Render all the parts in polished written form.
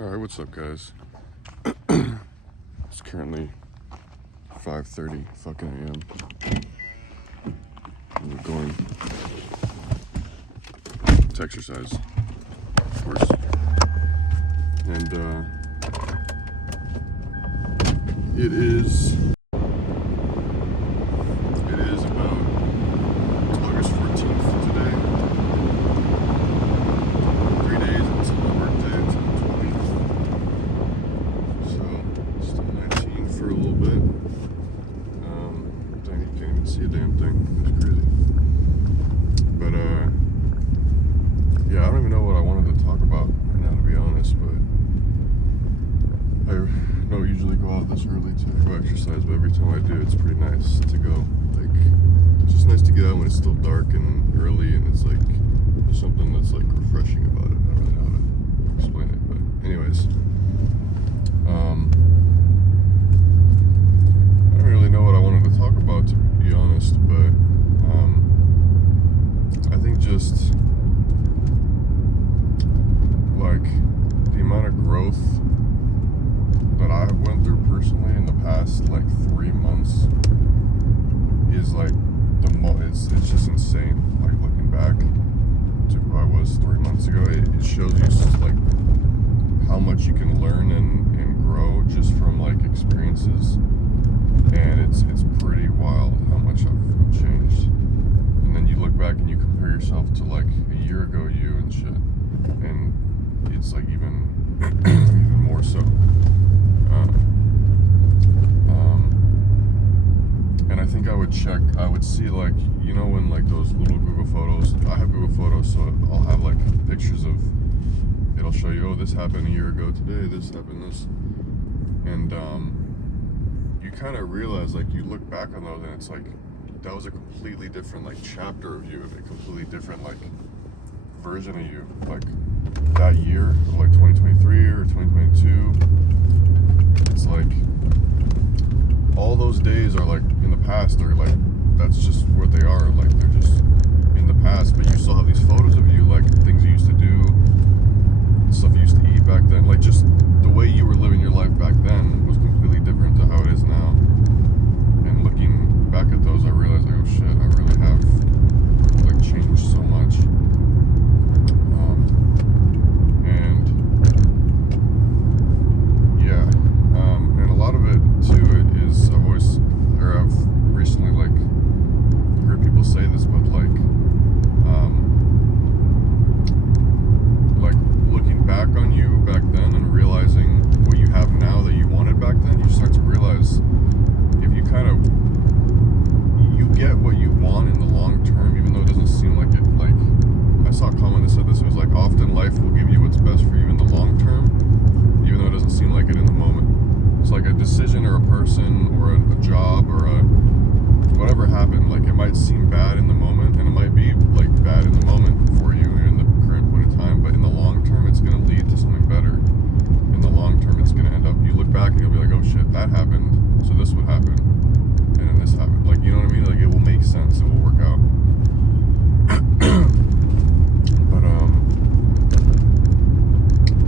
Alright, what's up, guys? It's currently 5:30 fucking a.m. We're going to exercise, of course. And, it is about August 14th today. 3 days until my birthday, until the 20th. So, still 19 for a little bit. Dang, you can't even see a damn thing. It's crazy. But, yeah, I don't even know what I wanted to talk about right now, to be honest, but I don't usually go out this early to go exercise, but every time I do, it's pretty nice to go. Like, it's just nice to get out when it's still dark and early, and it's like, there's something that's like refreshing about it. I don't really know how to explain it, but anyways, I don't really know what I wanted to talk about, to be honest, but I think just like the amount of growth that I went through personally in the past like 3 months is like it's just insane. Like looking back to who I was 3 months ago, it shows you just like how much you can learn and grow just from like experiences, and it's pretty wild how much I've changed. And then you look back and you compare yourself to like a year ago you and shit, and it's like even even more so. And I think I would see like, you know, when like those little Google Photos, I have Google Photos, so I'll have like pictures of, it'll show you, oh, this happened a year ago today, this happened, this, and you kind of realize, like, you look back on those and it's like, that was a completely different like chapter of you, a completely different like version of you, like that year, like 2023 or 2022, it's like, all those days are like in the past, they're like, that's just what they are, like they're just in the past, but you still have these photos of you, like things you used to do, stuff you used to eat back then, like just the way you were living your life back then was completely different to how it is now. And looking back at those, I realized like, oh shit, I really have like changed so much. And a lot of it too is I've recently like heard people say this, but like looking back on you back then and realizing what you have now that you wanted back then, you start to realize if you kind of, you get what you want in the long term, even though it doesn't seem like it. Like, I saw a comment that said this, it was like, often life will give you what's best for you in the long term, even though it doesn't seem like it in the moment. It's like a decision or a person or a job or whatever happened, like it might seem bad in the moment, and it might be like bad in the moment for you in the current point in time, but in the long term it's going to lead to something better. In the long term it's going to end up, you look back and you'll be like, oh shit, that happened, so this would happen, and then this happened, like, you know what I mean, like it will make sense, it will work out. But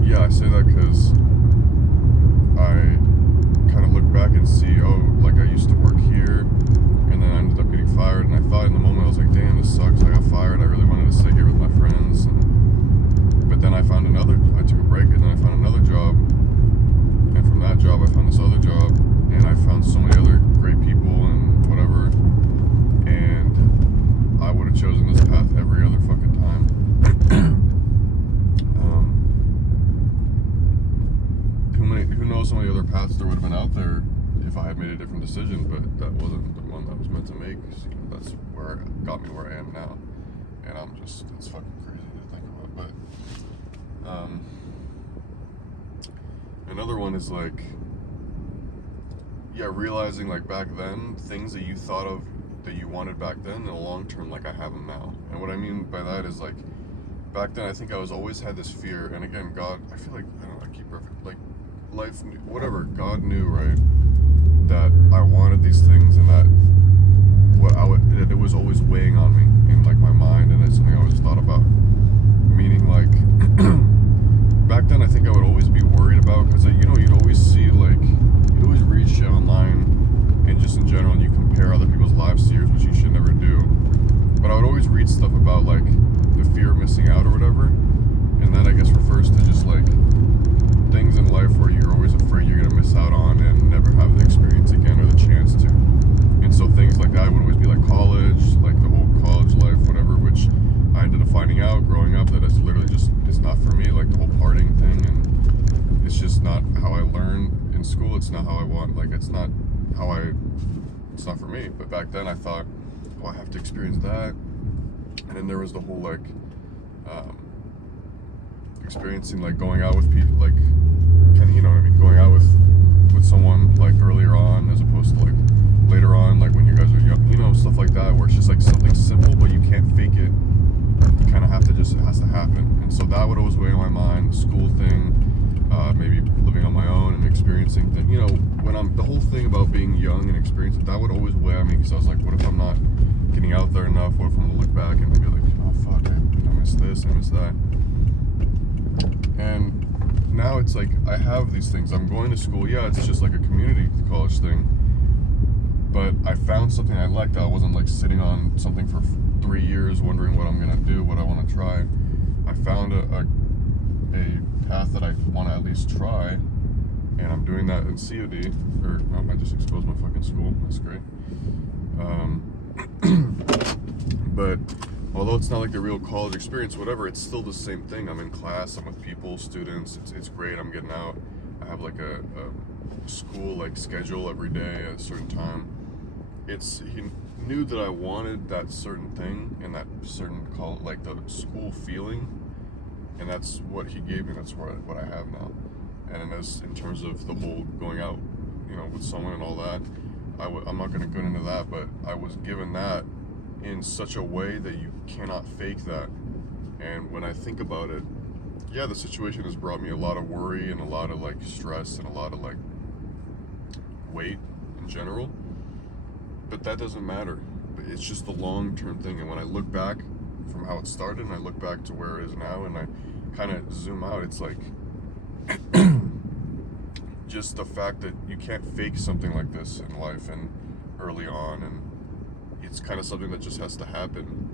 yeah, I say that because I kind of look back and see, oh, like I used to work here, and then I ended up getting fired, and I thought in the moment, I was like, damn, this sucks, I got fired, I really wanted to stay here with my friends, but then I took a break, and then I found another job, and from that job, I found this other job, and I found so many other great people, and whatever, and I would have chosen this path every other fucking time. Who knows how many other paths there would have been out there if I had made a different decision, but that wasn't the one that I was meant to make. So, you know, that's where it got me where I am now, and it's fucking crazy to think about. But another one is like, yeah, realizing like back then, things that you thought of that you wanted back then, in the long term, like I have them now. And what I mean by that is like, back then I think I always had this fear, and again, God, I feel like, I don't know, I keep perfect, like, life, whatever, God knew, right, that I wanted these things, and that it was always weighing on me in like my mind, and it's something I always thought about, meaning like back then I think I would always be worried of missing out or whatever. And that, I guess, refers to just like things in life where you're always afraid you're gonna miss out on and never have the experience again or the chance to. And so things like that would always be like college, like the whole college life, whatever, which I ended up finding out growing up that it's literally just, it's not for me, like the whole partying thing, and it's just not how I learn in school. It's not how I want, like it's not for me. But back then I thought, oh, I have to experience that. And then there was the whole like experiencing like going out with people, like, you know what I mean, going out with someone like earlier on as opposed to like later on, like when you guys are young, you know, stuff like that, where it's just like something simple but you can't fake it. You kind of have to just, it has to happen. And so that would always weigh on my mind. The school thing, maybe living on my own and experiencing things, you know, when I'm, the whole thing about being young and experiencing, that would always weigh on me, because I was like, what if I'm not getting out there enough? What if I'm gonna look back and be like, oh fuck, I missed this, I missed that. And now it's like, I have these things. I'm going to school, yeah, it's just like a community college thing, but I found something I liked. I wasn't like sitting on something for 3 years wondering what I'm gonna do, what I want to try. I found a path that I want to at least try, and I'm doing that in COD. Or I just exposed my fucking school. That's great. But although it's not like the real college experience, whatever, it's still the same thing. I'm in class. I'm with people, students. It's great. I'm getting out. I have like a school like schedule every day at a certain time. He knew that I wanted that certain thing and that certain like the school feeling, and that's what he gave me. That's what I have now. And as in terms of the whole going out, you know, with someone and all that, I'm not going to go into that, but I was given that in such a way that you cannot fake that. And when I think about it, yeah, the situation has brought me a lot of worry and a lot of like stress and a lot of like weight in general, but that doesn't matter. It's just the long-term thing. And when I look back from how it started and I look back to where it is now and I kind of zoom out, it's like just the fact that you can't fake something like this in life and early on, and it's kind of something that just has to happen.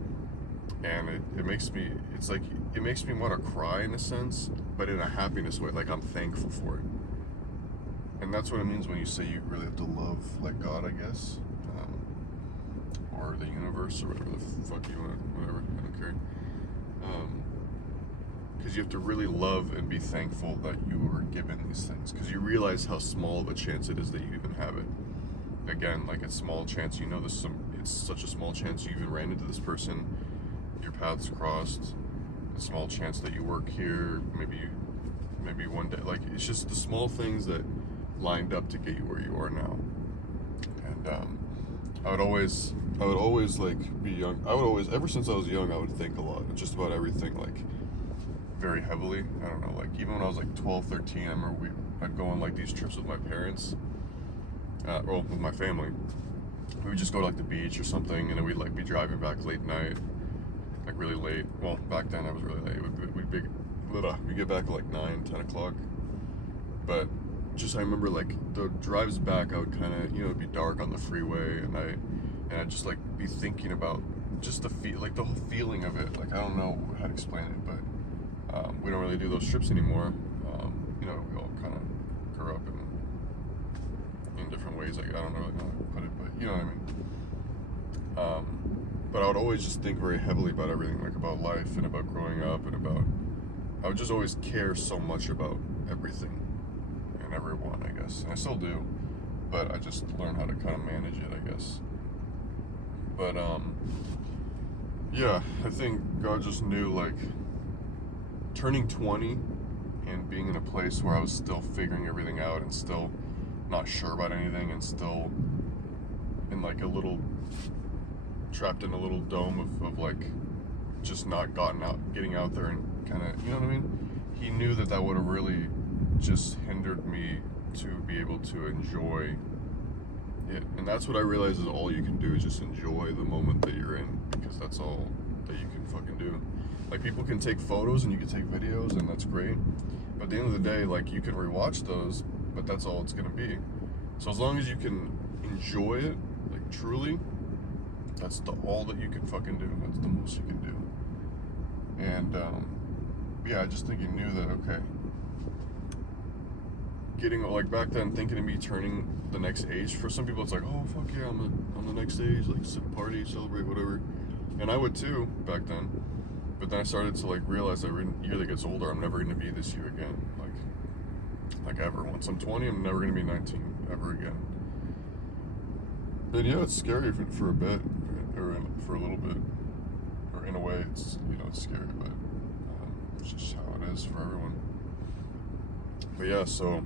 And it makes me, it's like, it makes me want to cry in a sense, but in a happiness way, like I'm thankful for it. And that's what it means when you say you really have to love, like God, I guess, or the universe, or whatever the fuck you want, whatever, I don't care. Because you have to really love and be thankful that you were given these things, because you realize how small of a chance it is that you even have it. Again, like it's small chance, you know, it's such a small chance you even ran into this person, your paths crossed, a small chance that you work here, maybe one day, like it's just the small things that lined up to get you where you are now. And I would always like be young. I would always, ever since I was young, I would think a lot, just about everything, like very heavily. I don't know, like even when I was like 12, 13, I remember I'd go on like these trips with my parents, well, with my family. We would just go to like the beach or something, and then we'd like be driving back late night, like really late. Well, back then I was really late. We'd get back at like 9, 10 o'clock. But just I remember like the drives back, I would kind of, you know, it'd be dark on the freeway, and I'd just like be thinking about just the the whole feeling of it. Like I don't know how to explain it, but we don't really do those trips anymore. You know, we all kind of grew up in different ways. Like I don't really know how to put it, but you know what I mean. But I would always just think very heavily about everything, like about life and about growing up and about. I would just always care so much about everything and everyone, I guess. And I still do, but I just learned how to kind of manage it, I guess. But yeah, I think God just knew, like, turning 20 and being in a place where I was still figuring everything out and still not sure about anything and still in like a little, trapped in a little dome of like just not getting out there and kind of, you know what I mean? He knew that would have really just hindered me to be able to enjoy it. And that's what I realized is all you can do is just enjoy the moment that you're in, because that's all that you can fucking do. Like people can take photos and you can take videos and that's great, but at the end of the day, like you can rewatch those, but that's all it's gonna be. So as long as you can enjoy it, like truly, that's all that you can fucking do. That's the most you can do. And yeah, I just think he knew that, okay, getting, like, back then, thinking of me turning the next age, for some people it's like, oh fuck yeah, I'm the next age, like party, celebrate, whatever. And I would too back then. But then I started to, like, realize every year that gets older, I'm never going to be this year again, like ever. Once I'm 20, I'm never going to be 19 ever again. And yeah, it's scary for a bit, or for a little bit, or in a way, it's, you know, it's scary, but it's just how it is for everyone. But yeah, so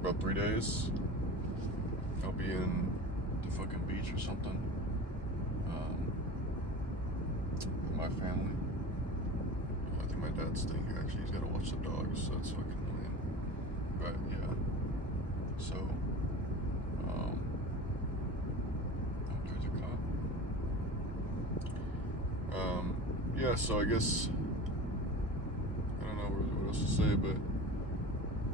about 3 days, I'll be in the fucking beach or something, with my family. I think my dad's staying here, actually. He's got to watch the dogs, so that's fucking annoying. But yeah, so oh, there's a cop. Yeah, so I guess I don't know what else to say, but it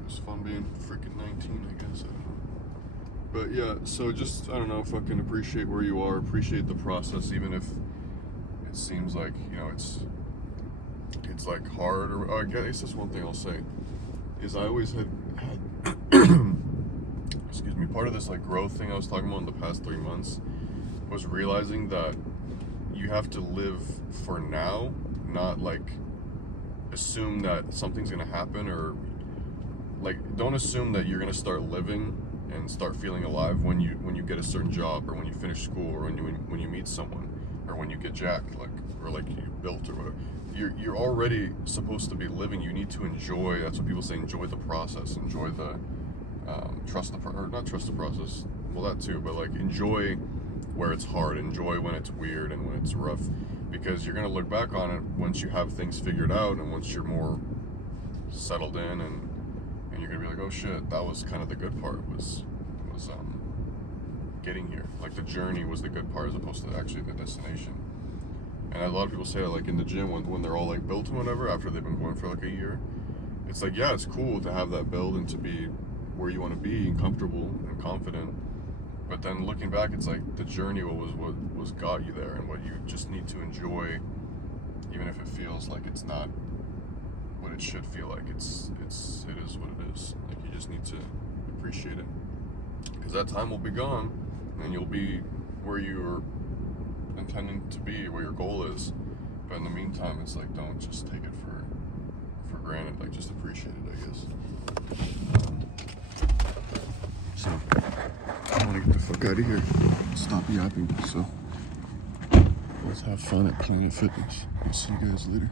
was fun being freaking 19, I guess. I don't know. But yeah, so just, I don't know, fucking appreciate where you are, appreciate the process, even if it seems like, you know, it's like hard, or I guess that's one thing I'll say, is I always had excuse me, part of this, like, growth thing I was talking about in the past 3 months was realizing that you have to live for now, not, like, assume that something's gonna happen, or, like, don't assume that you're gonna start living and start feeling alive when you get a certain job, or when you finish school, or when you meet someone, or when you get jacked, like, or like you built, or whatever. You're already supposed to be living. You need to enjoy. That's what people say. Enjoy the process. Enjoy the not trust the process. Well, that too, but, like, enjoy where it's hard. Enjoy when it's weird and when it's rough, because you're gonna look back on it once you have things figured out, and once you're more settled in, and you're gonna be like, oh shit, that was kind of the good part, was getting here. Like, the journey was the good part, as opposed to actually the destination. And a lot of people say it, like, in the gym, when they're all, like, built and whatever, after they've been going for, like, a year, it's like, yeah, it's cool to have that build and to be where you want to be, and comfortable and confident. But then looking back, it's like the journey was got you there, and what you just need to enjoy, even if it feels like it's not what it should feel like. It is what it is. Like, you just need to appreciate it, because that time will be gone, and you'll be where you're intending to be, where your goal is. But in the meantime, it's like, don't just take it for granted. Like, just appreciate it, I guess. So I want to get the fuck out of here. Stop yapping. So let's have fun at Planet Fitness. I'll see you guys later.